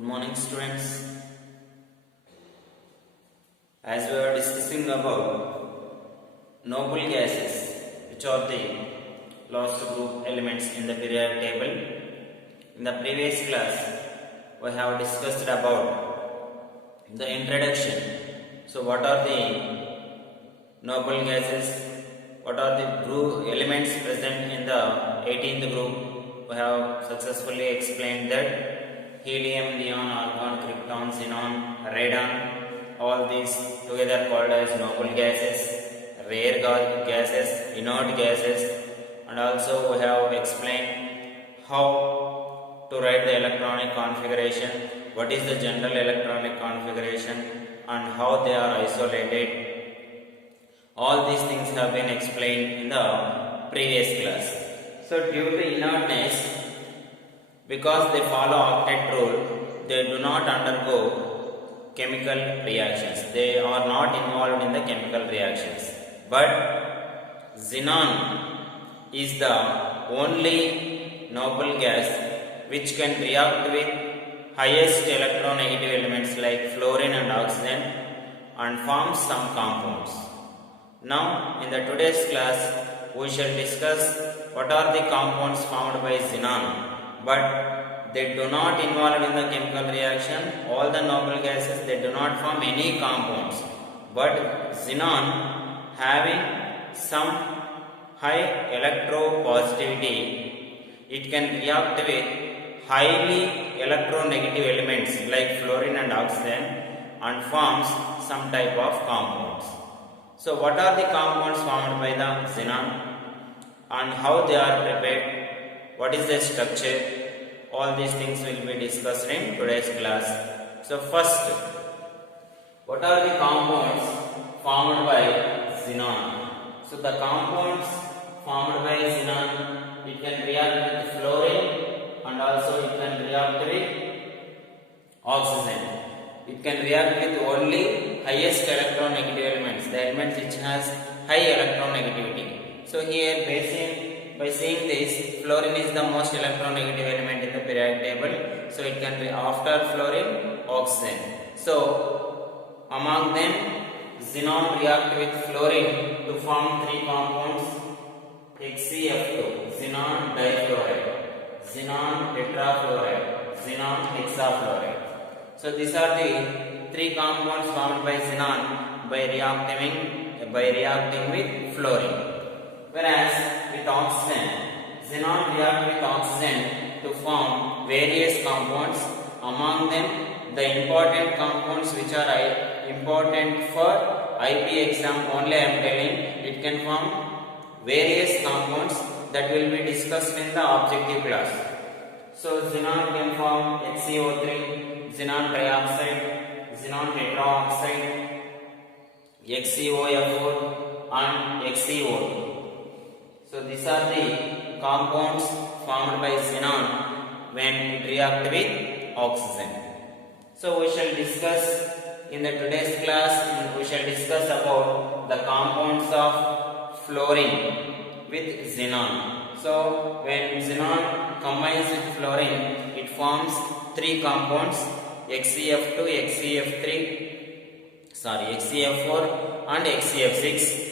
Good morning, students. As we are discussing about noble gases, which are the last group elements in the periodic table, in the previous class we have discussed about the introduction. So, what are the noble gases? What are the group elements present in the 18th group? We have successfully explained that helium, neon, argon, krypton, xenon, radon, all these together called as noble gases, rare gases, inert gases, and also we have explained how to write the electronic configuration, what is the general electronic configuration, and how they are isolated. All these things have been explained in the previous class. So due to inertness, because they follow octet rule, they do not undergo chemical reactions. They are not involved in the chemical reactions. But xenon is the only noble gas which can react with highest electronegative elements like fluorine and oxygen and form some compounds. Now, in the today's class, we shall discuss what are the compounds formed by xenon. But they do not involve in the chemical reaction. All the noble gases, they do not form any compounds. But xenon, having some high electropositivity, it can react with highly electronegative elements like fluorine and oxygen and forms some type of compounds. So what are the compounds formed by the xenon and how they are prepared? What is the structure? All these things will be discussed in today's class. So first, what are the compounds formed by xenon? So the compounds formed by xenon, it can react with fluorine and also it can react with oxygen. It can react with only highest electronegative elements, the elements which has high electronegativity. So here by seeing this, fluorine is the most electronegative element in the periodic table. So it can be after fluorine, oxygen. So among them, xenon react with fluorine to form three compounds: HCF2, xenon difluoride, xenon tetrafluoride, xenon hexafluoride. So these are the three compounds formed by xenon by reacting with fluorine. Whereas with oxygen, xenon react with oxygen to form various compounds. Among them, the important compounds which are important for IP exam only I am telling, it can form various compounds that will be discussed in the objective class. So xenon can form HCO3, xenon trioxide, xenon tetraoxide, XeOF4 and XeO2. So these are the compounds formed by xenon when it react with oxygen. So we shall discuss in the today's class, we shall discuss about the compounds of fluorine with xenon. So when xenon combines with fluorine, it forms three compounds: XeF2, XeF4 and XeF6.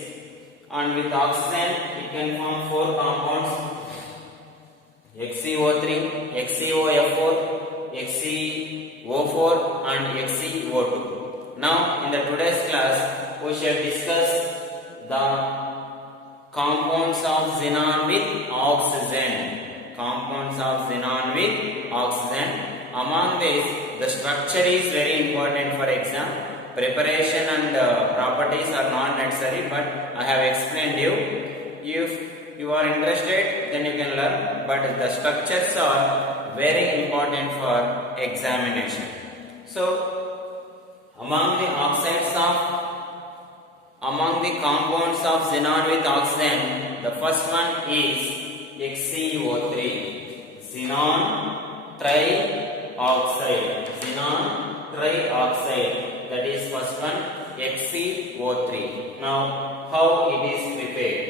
And with oxygen, it can form four compounds: XeO3, XeOF4, XeO4 and XeO2. Now, in the today's class, we shall discuss the compounds of xenon with oxygen. Compounds of xenon with oxygen. Among these, the structure is very important for exam. Preparation and properties are not necessary, but I have explained you. If you are interested, then you can learn, but the structures are very important for examination. So among the compounds of xenon with oxygen, the first one is XeO3, xenon trioxide, that is first one, XeO3. Now how it is prepared?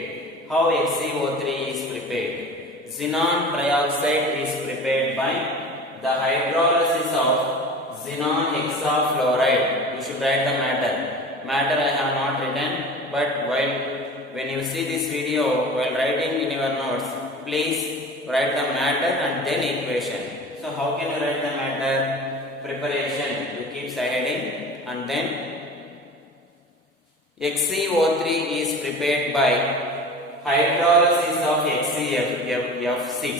How XeO3 is prepared? Xenon trioxide is prepared by the hydrolysis of xenon hexafluoride. You should write the matter. Matter I have not written, but when you see this video while writing in your notes, please write the matter and then equation. So how can you write the matter? Preparation. You keep heading and then XeO3 is prepared by hydrolysis of XeF6,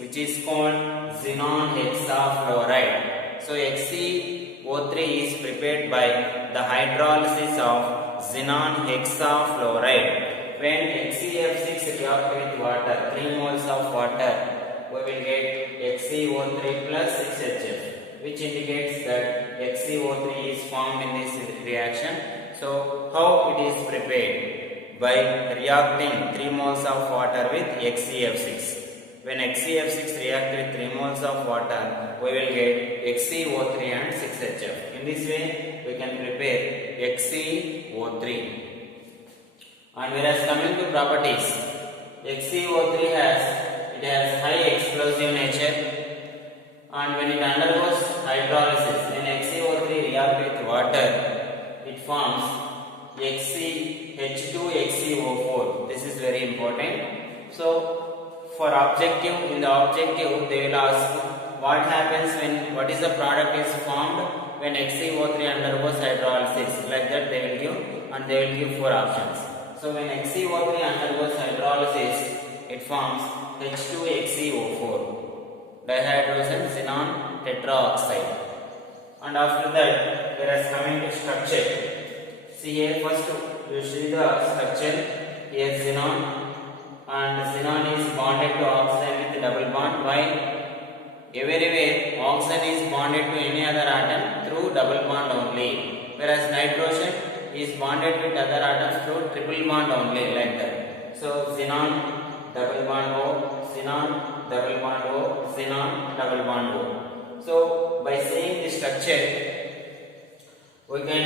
which is called xenon hexafluoride. So XeO3 is prepared by the hydrolysis of xenon hexafluoride. When XeF6 reacts with water, 3 moles of water, we will get XeO3 plus 6HF, which indicates that XeO3 is formed in this reaction. So how it is prepared? By reacting 3 moles of water with XeF6. When XeF6 reacts with 3 moles of water, we will get XeO3 and 6HF. In this way, we can prepare XeO3. And whereas coming to properties, XeO3 has high explosive nature, and when it undergoes hydrolysis, when XeO3 reacts with water, it forms H2XeO4. This is very important. So for objective, in the objective they will ask what happens what is the product is formed when XeO3 undergoes hydrolysis. Like that they will give, and they will give 4 options. So when XeO3 undergoes hydrolysis, it forms H2XeO4, dihydrogen xenon tetraoxide. And after that, there is coming to structure. See here, first you see the structure. Here xenon, and xenon is bonded to oxygen with double bond. Why? Everywhere oxygen is bonded to any other atom through double bond only, whereas nitrogen is bonded with other atoms through triple bond only, like that. So xenon double bond O, xenon double bond O, xenon double bond O. So by seeing the structure, we can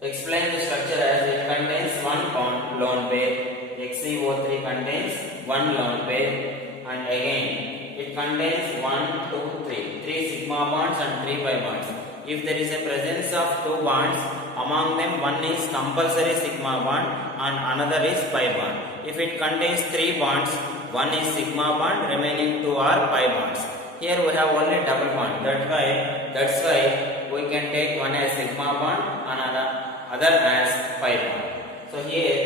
explain the structure as it contains 1 lone pair. XeO3 contains 1 lone pair, and again it contains 1, 2, 3 sigma bonds and 3 pi bonds. If there is a presence of 2 bonds, among them one is compulsory sigma bond and another is pi bond. If it contains 3 bonds, one is sigma bond, remaining 2 are pi bonds. Here we have only double bond. That's why we can take one as sigma bond and other as pi bond. So here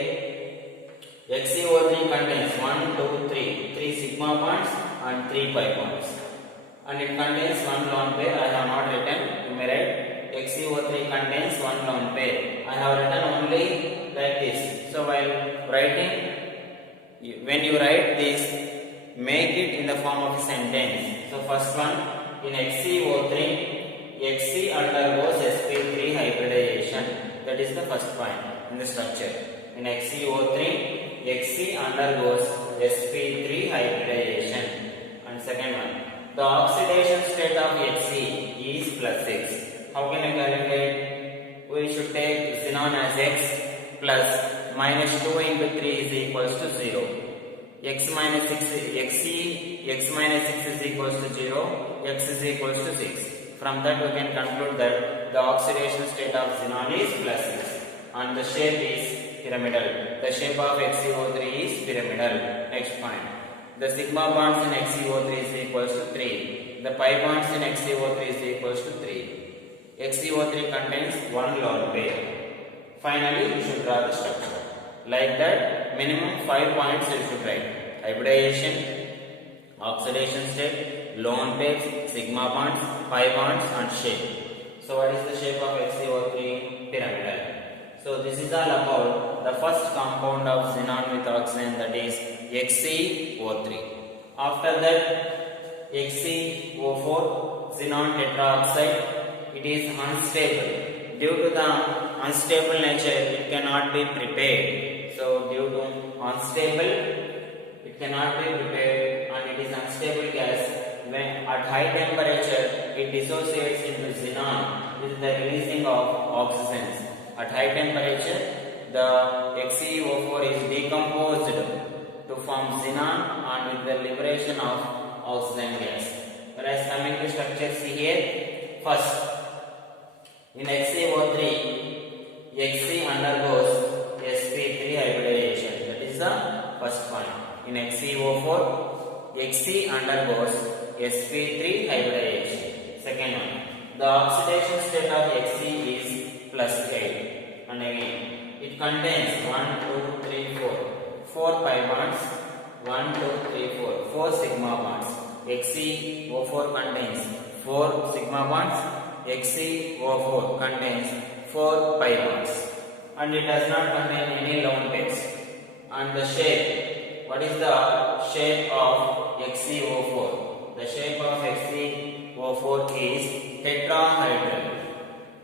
XeO3 contains 1, 2, 3 sigma bonds and 3 pi bonds, and it contains 1 lone pair. I have not written. You may write XeO3 contains 1 lone pair. I have written only like this. So while writing, when you write this, make it in the form of a sentence. So first one, in XeO3, Xe undergoes sp3 hybridization. That is the first point in the structure. In XeO3, Xe undergoes sp3 hybridization. And second one, the oxidation state of Xe is +6. How can I calculate? We should take xenon as X plus -2 into 3 is equals to 0. X minus 6 is equals to 0, X is equals to 6. From that we can conclude that the oxidation state of xenon is +6, and the shape is pyramidal. The shape of XeO3 is pyramidal. Next point, the sigma bonds in XeO3 is equals to 3. The pi bonds in XeO3 is equals to 3. XeO3 contains 1 lone pair. Finally, you should draw the structure. Like that, minimum 5 points you should write: hybridization, oxidation state, lone pairs, sigma bonds, pi bonds, and shape. So what is the shape of XeO3? Pyramidal. So this is all about the first compound of xenon with oxygen, that is XeO3. After that, XeO4, xenon tetraoxide, it is unstable. Due to the unstable nature, it cannot be prepared. So due to unstable, it cannot be prepared, and it is unstable gas. When at high temperature, it dissociates into xenon with the releasing of oxygens. At high temperature, the XeO4 is decomposed to form xenon and with the liberation of oxygen gas. Whereas coming to structure, see here, first in HCO3, Hc undergoes sp3 hybridization. That is the first point. In HCO4, Hc undergoes sp3 hybridization. Second one, the oxidation state of Hc is +8, and again it contains 1, 2, 3, 4 pi bonds, 1, 2, 3, 4 sigma bonds. HCO4 contains 4 sigma bonds, HCO4 contains 4 pi bonds, and it does not contain any lone pairs. And the shape, what is the shape of HCO4? The shape of HCO4 is tetrahedral.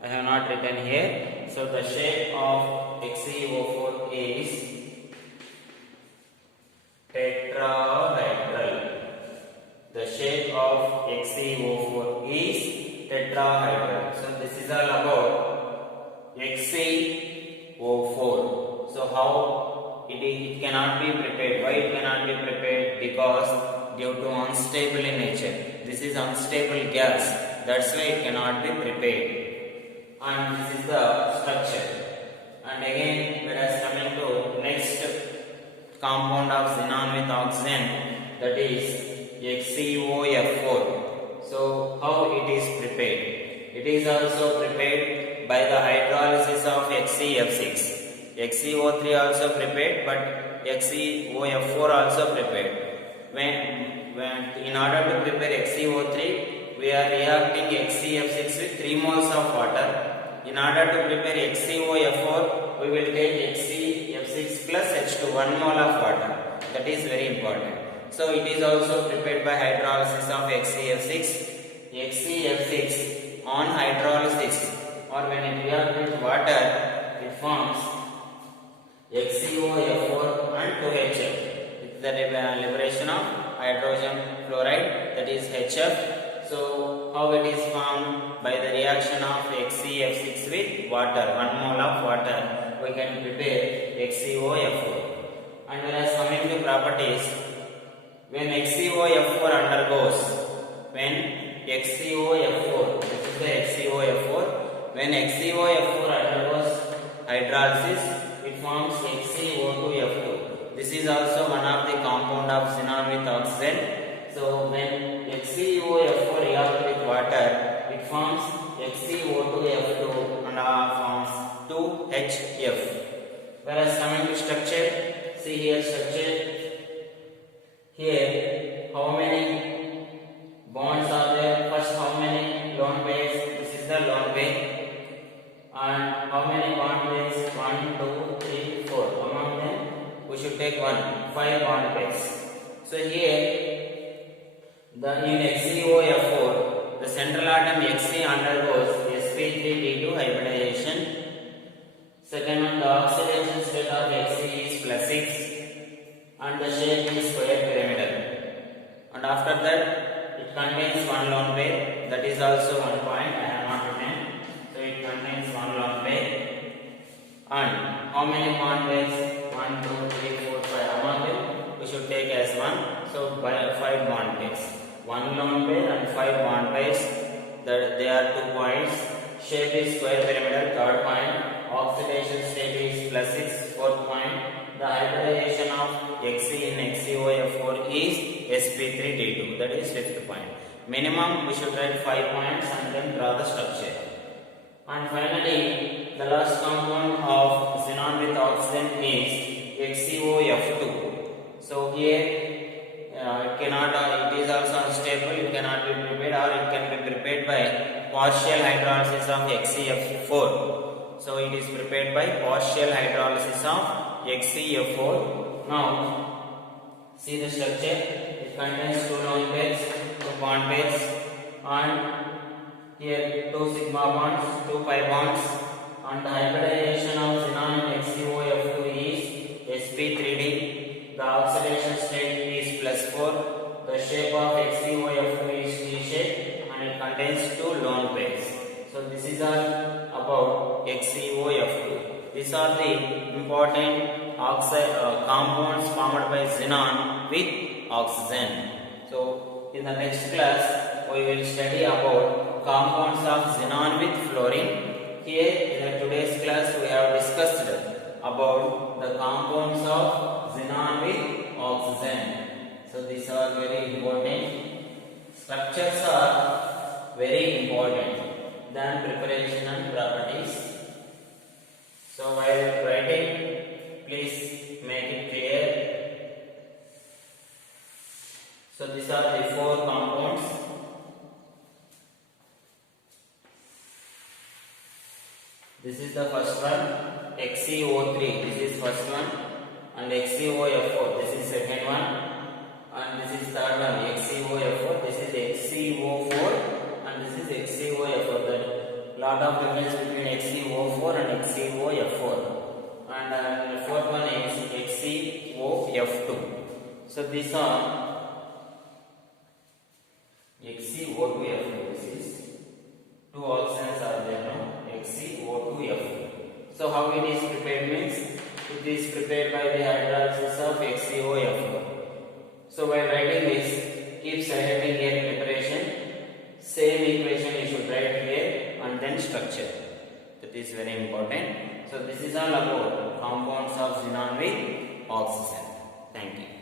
I have not written here. So the shape of HCO4 is tetrahedral. The shape of HCO4 is tetrahedral. So this is all about HCO4. So how it cannot be prepared? Why it cannot be prepared? Because due to unstable in nature. This is unstable gas. That's why it cannot be prepared. And this is the structure. And again, let us come into next compound of xenon with oxygen, that is HCOF4. So how it is prepared? It is also prepared by the hydrolysis of HCF6. HCO3 also prepared, but HCOF4 also prepared. When in order to prepare HCO3, we are reacting HCF6 with 3 moles of water. In order to prepare HCOF4, we will take HCF6 plus H2, 1 mole of water. That is very important. So it is also prepared by hydrolysis of HCF6. HCF6 on hydrolysis, or when it reacts with water, it forms HCOF4 and 2HF. It's the liberation of hydrogen fluoride, that is HF. So how it is formed? By the reaction of HCF6 with water, 1 mole of water, we can prepare HCOF4. And whereas coming to properties, when HCOF4 undergoes, this is the HCOF4, when HCOF4 undergoes hydrolysis, it forms HCO2F2. This is also one of the compound of xenon with oxygen. So when HCOF4 reacts with water, it forms HCO2F2 and forms 2HF. Whereas coming to structure, see here structure. Here, how many bonds are there? First, how many lone pairs? This is the lone pair. And how many bond pairs? 1, 2, 3, 4. Among them, we should take 5 bond pairs. So here, in HCOF4, the central atom Hc undergoes sp3d2 hybridization. Second one, the oxidation state of Hc is +6, and the shape is square pyramidal. And after that, it contains 1 lone pair. That is also one point I have not written. So it contains 1 lone pair. And how many bond pairs? 1, 2, 3, 4, 5. Among them, we should take as 1. So by 5 bond pairs. 1 lone pair and 5 bond pairs. They are 2 points. Shape is square pyramidal. Third point. Oxidation state is +6. Fourth point. The hybridization of Hc in HCOF4 is sp3d2. That is fifth point. Minimum we should write 5 points and then draw the structure. And finally, the last compound of xenon with oxygen is HCOF2. So here it is also unstable, it cannot be prepared, or it can be prepared by partial hydrolysis of HCF4. So it is prepared by partial hydrolysis of HCF4. Now see the structure. It contains 2 lone pairs, 2 bond pairs, and here 2 sigma bonds, 2 pi bonds, and the hybridization of xenon in HCOF2 is sp3d. The oxidation state is +4. The shape of HCOF2 is T-shape, and it contains 2 lone pairs. So this is all about HCOF2. These are the important compounds formed by xenon with oxygen. So in the next class we will study about compounds of xenon with fluorine. Here in the today's class we have discussed about the compounds of xenon with oxygen. So these are very important. Structures are very important than preparation and properties. So while writing, please make it clear. So these are the 4 compounds. This is the first one, XeO3. This is first one, and XeOF4. This is second one, and this is third one, XeOF4. This is XeO4, and this is XeOF4. The lot of difference between XeO4 and XeOF4, and the fourth one is XeOF2. So these are XeO2F2. This is 2 oxygens are there now. XeO2F2. So how it is prepared means it is prepared by the hydrolysis of XeOF4. So while writing this, keep selecting here preparation. Same equation you should write here and then structure. That is very important. So this is all about compounds of xenon with oxygen. Thank you.